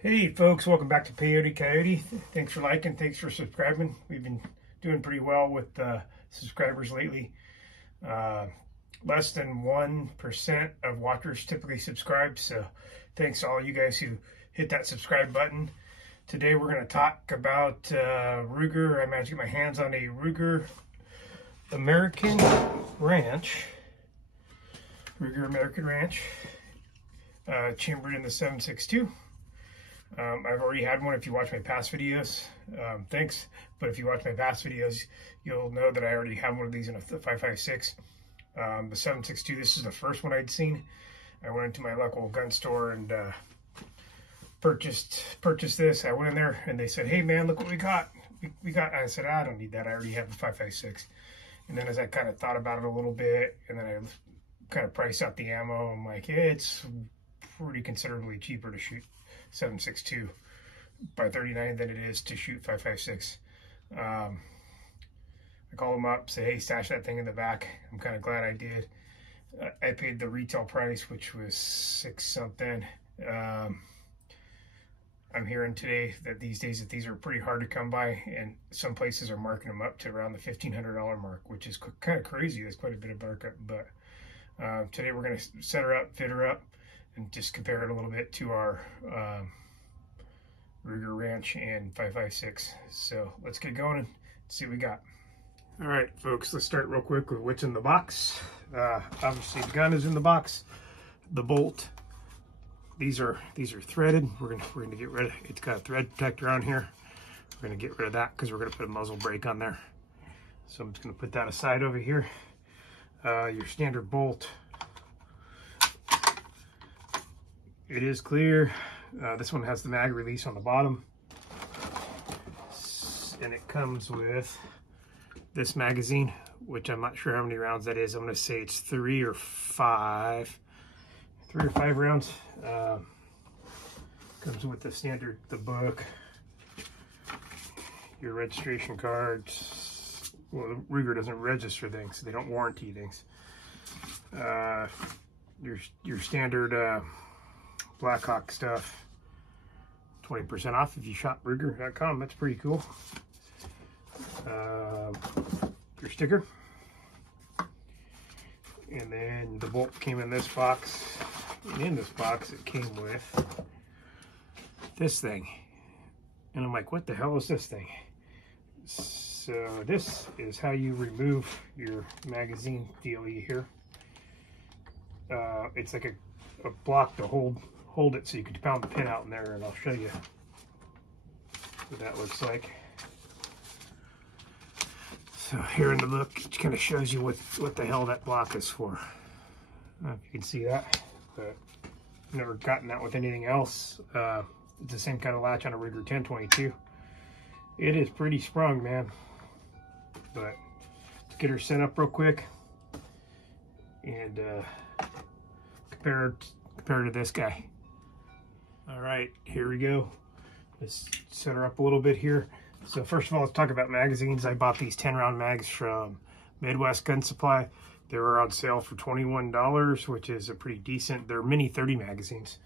Hey folks, welcome back to Peyote Coyote. Thanks for liking, thanks for subscribing. We've been doing pretty well with subscribers lately. Less than 1% of watchers typically subscribe, so thanks to all you guys who hit that subscribe button. Today we're going to talk about Ruger. I managed to get my hands on a Ruger American Ranch. Chambered in the 7.62. I've already had one. If you watch my past videos, thanks. But if you watch my past videos, you'll know that I already have one of these in a 5.56. The 7.62, this is the first one I'd seen. I went into my local gun store and purchased this. I went in there and they said, "Hey man, look what we got. I said, I don't need that. I already have the 5.56. And then as I kind of thought about it a little bit, and then I kind of priced out the ammo, I'm like, it's pretty considerably cheaper to shoot 7.62 by 39 than it is to shoot 5.56. I call them up, say, hey, stash that thing in the back. I'm kind of glad I did. I paid the retail price, which was $6 something. I'm hearing today that these days that these are pretty hard to come by, and some places are marking them up to around the $1,500 mark, which is kind of crazy. That's quite a bit of markup. But today we're going to set her up, fit her up, and just compare it a little bit to our Ruger Ranch and 5.56. So let's get going and see what we got. All right, folks, let's start real quick with what's in the box. Obviously, the gun is in the box. The bolt. These are threaded. We're gonna get rid of. It's got a thread protector on here. We're gonna get rid of that because we're gonna put a muzzle brake on there. So I'm just gonna put that aside over here. Your standard bolt. It is clear. This one has the mag release on the bottom, and it comes with this magazine, which I'm not sure how many rounds that is. I'm going to say it's 3 or 5 rounds. Comes with the standard, the book, your registration cards. Well, Ruger doesn't register things, so they don't warranty things. Your standard Blackhawk stuff, 20% off if you shop Ruger.com. That's pretty cool. Your sticker, and then the bolt came in this box. And in this box, it came with this thing, and I'm like, what the hell is this thing? So this is how you remove your magazine dealie here. It's like a block to hold it so you can pound the pin out in there, and I'll show you what that looks like. So here in the book, it kind of shows you what the hell that block is for. I don't know if you can see that, but I've never gotten that with anything else. It's the same kind of latch on a Ruger 1022. It is pretty sprung, man. But let's get her set up real quick and compare to this guy. All right, here we go. Let's set her up a little bit here. So first of all, let's talk about magazines. I bought these 10-round mags from Midwest Gun Supply. They were on sale for $21, which is a pretty decent. They're mini 30 magazines.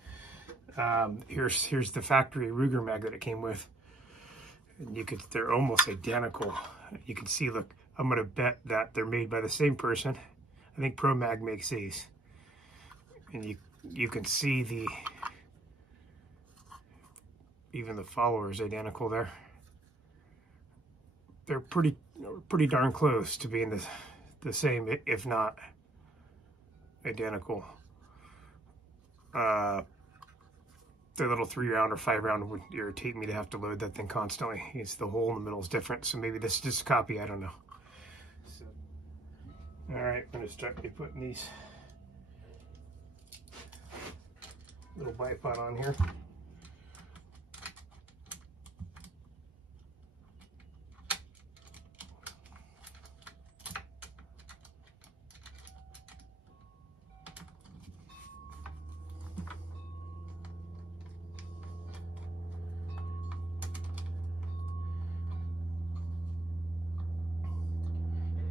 Here's the factory Ruger mag that it came with. And they're almost identical. You can see, look, I'm gonna bet that they're made by the same person. I think Pro Mag makes these. And you can see even the follower is identical there. They're pretty darn close to being the same, if not identical. The little 3-round or 5-round would irritate me to have to load that thing constantly. It's the hole in the middle is different, so maybe this is just a copy, I don't know. So, all right, I'm gonna start by putting these little bipod on here.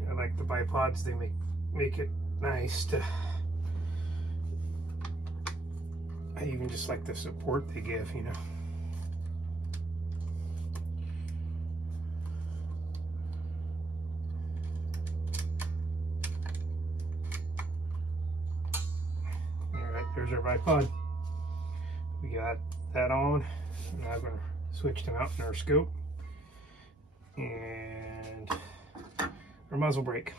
I like the bipods. They make it nice to. I even just like the support they give, you know. our bipod. We got that on. Now I'm going to switch to mounting our scope and our muzzle brake.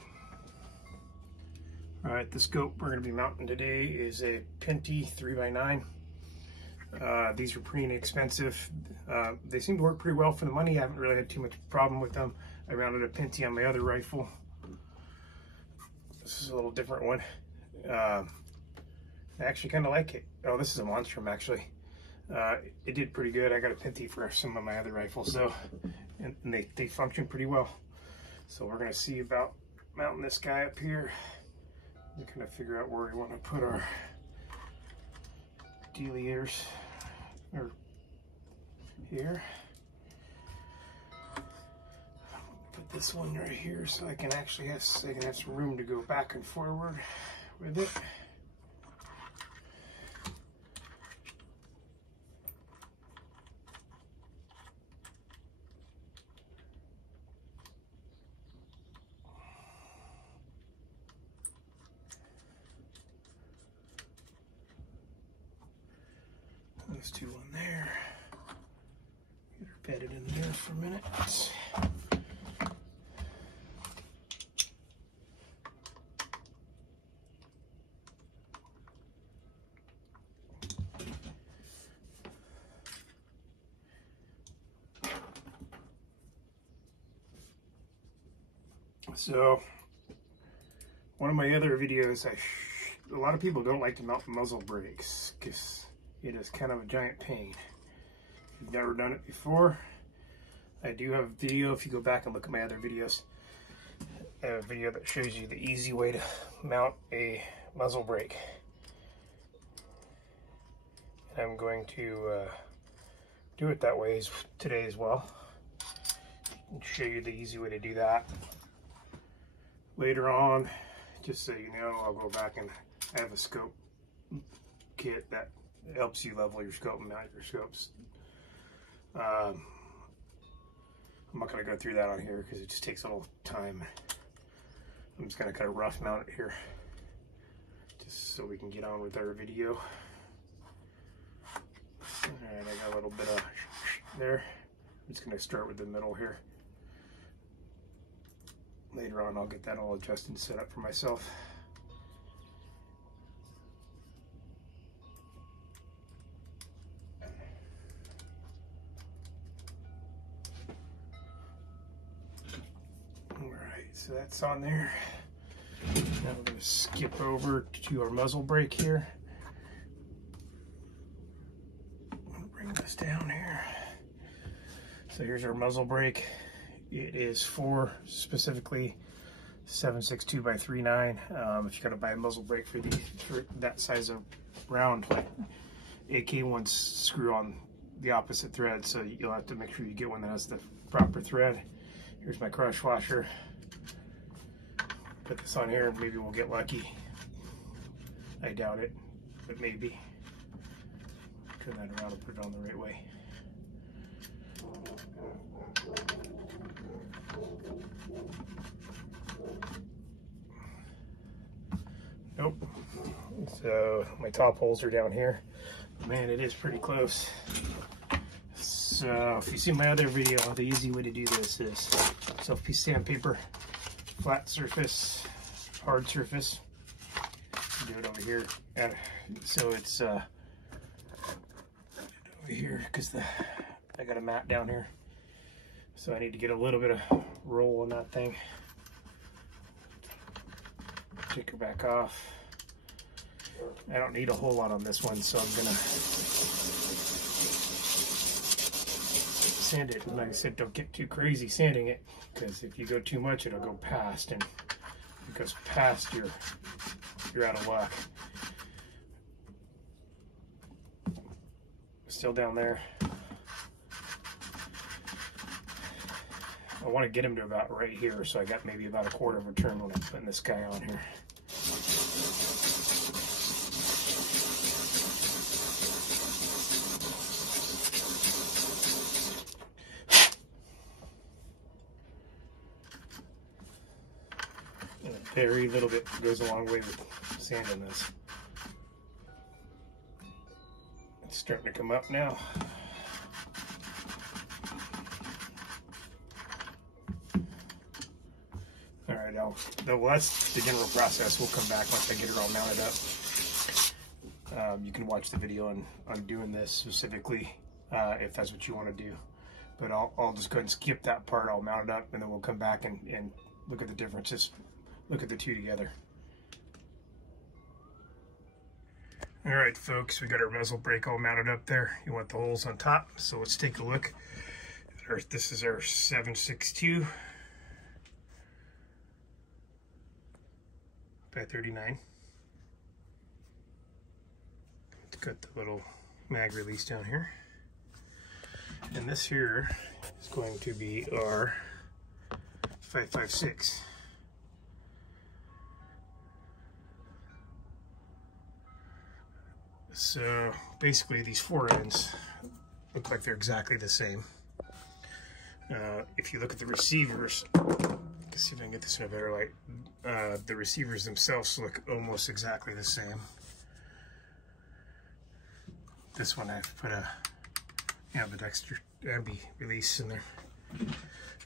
All right, the scope we're going to be mounting today is a Pinty 3x9. These are pretty inexpensive. They seem to work pretty well for the money. I haven't really had too much problem with them. I mounted a Pinty on my other rifle. This is a little different one. I actually kind of like it. Oh, this is a Monstrum actually. It did pretty good. I got a Pinty for some of my other rifles though, and they function pretty well. So we're gonna see about mounting this guy up here. We're gonna figure out where we want to put our dealers, or here. Put this one right here so I can actually have some room to go back and forward with it. Those two on there. Get her bedded in there for a minute. So, one of my other videos, a lot of people don't like to mount muzzle brakes because it is kind of a giant pain. If you've never done it before, I do have a video. If you go back and look at my other videos, I have a video that shows you the easy way to mount a muzzle brake. And I'm going to do it that way today as well, and show you the easy way to do that. Later on, just so you know, I'll go back and I have a scope kit that helps you level your scope and mount your scopes. I'm not going to go through that on here because it just takes a little time. I'm just going to kind of rough mount it here just so we can get on with our video. Alright, I got a little bit of there. I'm just going to start with the middle here. Later on, I'll get that all adjusted and set up for myself. Alright, so that's on there. Now we're going to skip over to our muzzle brake here. I'm going to bring this down here. So here's our muzzle brake. It is for specifically 7.62x3.9. If you gotta buy a muzzle brake for that size of round, like AK ones screw on the opposite thread, so you'll have to make sure you get one that has the proper thread. Here's my crush washer. Put this on here and maybe we'll get lucky. I doubt it, but maybe. Turn that around and put it on the right way. Nope. So my top holes are down here. Man, it is pretty close. So if you see my other video, the easy way to do this is self-piece sandpaper, flat surface, hard surface. Do it over here. So it's over here because I got a mat down here. So I need to get a little bit of roll on that thing. Take her back off. I don't need a whole lot on this one, so I'm gonna sand it. And like I said, don't get too crazy sanding it, because if you go too much, it'll go past, and if it goes past, you're out of luck. Still down there. I want to get him to about right here, so I got maybe about a quarter of a turn when I'm putting this guy on here. And a very little bit goes a long way with sanding this. starting to come up now. All right, well, that's the general process. We'll come back once I get it all mounted up. You can watch the video on doing this specifically if that's what you want to do. But I'll just go ahead and skip that part. I'll mount it up, and then we'll come back and look at the differences. Look at the two together. All right, folks, we got our muzzle brake all mounted up there. You want the holes on top, so let's take a look. This is our 7.62 by 39. Let's cut the little mag release down here. And this here is going to be our 5.56. So basically these four ends look like they're exactly the same. If you look at the receivers, let's see if I can get this in a better light. The receivers themselves look almost exactly the same. This one I've put a ambidextrous ambi release in there.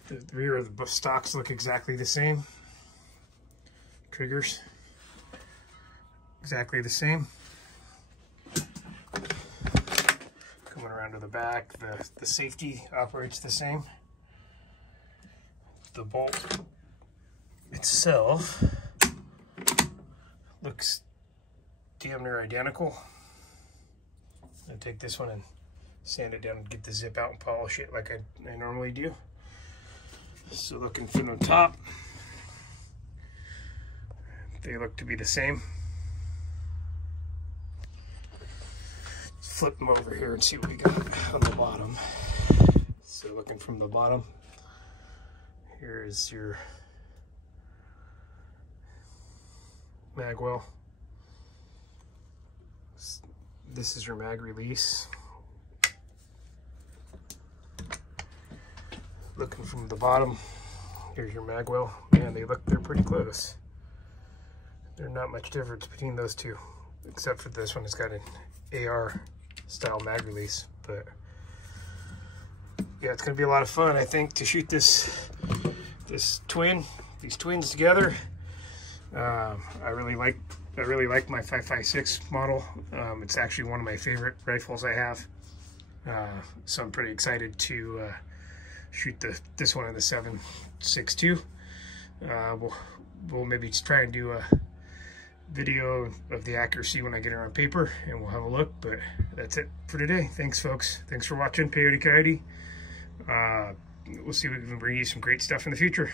The rear of the stocks look exactly the same. Triggers exactly the same. Coming around to the back, the safety operates the same. The bolt itself looks damn near identical. I'm gonna take this one and sand it down and get the zip out and polish it like I normally do. So looking from the top, they look to be the same. Let's flip them over here and see what we got on the bottom. So looking from the bottom, here is your mag well. This is your mag release. Looking from the bottom, here's your mag well. Man, they're pretty close. There's not much difference between those two, except for this one has got an AR style mag release. But yeah, it's gonna be a lot of fun, I think, to shoot these twins together. I really like my 5.56 model. It's actually one of my favorite rifles I have. So I'm pretty excited to shoot this one in the 7.62. We'll maybe try and do a video of the accuracy when I get it on paper, and we'll have a look. But that's it for today. Thanks, folks. Thanks for watching Peyote Coyote. We'll see if we can bring you some great stuff in the future.